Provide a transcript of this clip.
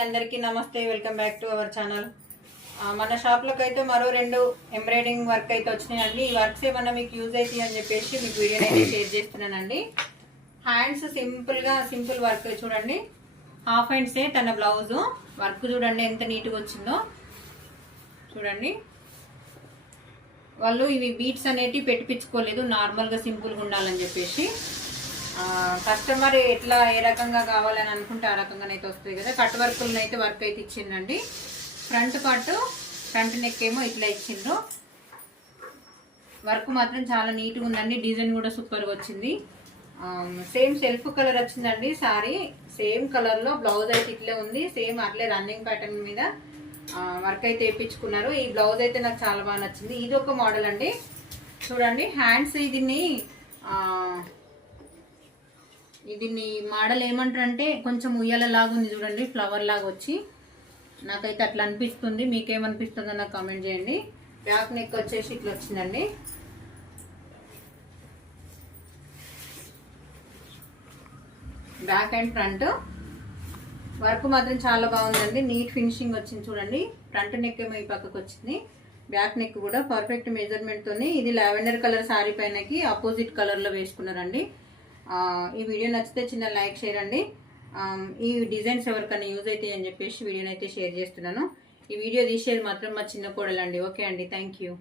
అందరికీ నమస్తే, welcome back to our channel. మన షాప్లోకి అయితే మరో 2 ఎంబ్రాయిడింగ్ వర్క్ అయితే వచ్చినాయండి. ఈ వర్క్స్ ఏమన్నా మీకు యూజ్ అవుతాయి అని చెప్పేసి మీకు వీడియోని అయితే షేర్ చేస్తున్నానండి. హ్యాండ్స్ సింపుల్ వర్క్ చూడండి. హాఫ్ హ్యాండ్సే తన బ్లౌజు వర్క్ చూడండి ఎంత నీట్గా వచ్చిందో చూడండి. వాళ్ళు ఇవి బీట్స్ అనేటివి పెట్టించుకోలేదు, నార్మల్గా సింపుల్గా ఉండాలని చెప్పేసి. కస్టమర్ ఎట్లా ఏ రకంగా కావాలని అనుకుంటే ఆ రకంగానైతే వస్తాయి కదా. కట్ వర్కులను అయితే వర్క్ అయితే ఇచ్చిందండి. ఫ్రంట్ నెక్ ఏమో ఇట్లా ఇచ్చిండ్రు. వర్క్ మాత్రం చాలా నీట్గా ఉందండి. డిజైన్ కూడా సూపర్గా వచ్చింది. సేమ్ సెల్ఫ్ కలర్ వచ్చిందండి. సారీ సేమ్ కలర్లో బ్లౌజ్ అయితే ఇట్లే ఉంది. సేమ్ అట్లే రన్నింగ్ ప్యాటర్న్ మీద వర్క్ అయితే వేయించుకున్నారు. ఈ బ్లౌజ్ అయితే నాకు చాలా బాగా నచ్చింది. ఇది ఒక మోడల్ అండి చూడండి. హ్యాండ్స్ దీన్ని మోడల్ ఏమంటారంటే కొంచెం ఉయ్యాల లాగా ఉంది చూడండి, ఫ్లవర్ లాగా వచ్చి. నాకైతే అట్లా అనిపిస్తుంది. మీకేమనిపిస్తుందో నాకు కామెంట్ చేయండి. బ్యాక్ నెక్ వచ్చేసి ఇట్లా వచ్చిందండి. బ్యాక్ అండ్ ఫ్రంట్ వర్క్ మాత్రం చాలా బాగుందండి. నీట్ ఫినిషింగ్ వచ్చింది చూడండి. ఫ్రంట్ నెక్ ఏమో ఈ పక్కకు వచ్చింది. బ్యాక్ నెక్ కూడా పర్ఫెక్ట్ మెజర్మెంట్ తోని. ఇది లావెండర్ కలర్ సారీ పైనకి ఆపోజిట్ కలర్ లో వేసుకున్నారండి. ఈ వీడియో నచ్చితే చిన్న లైక్ షేర్ అండి. ఈ డిజైన్స్ ఎవరికైనా యూజ్ అవుతాయి అని చెప్పేసి వీడియోని అయితే షేర్ చేస్తున్నాను. ఈ వీడియో తీసేది మాత్రం మా చిన్న కోడలండి. ఓకే అండి, థ్యాంక్ యూ.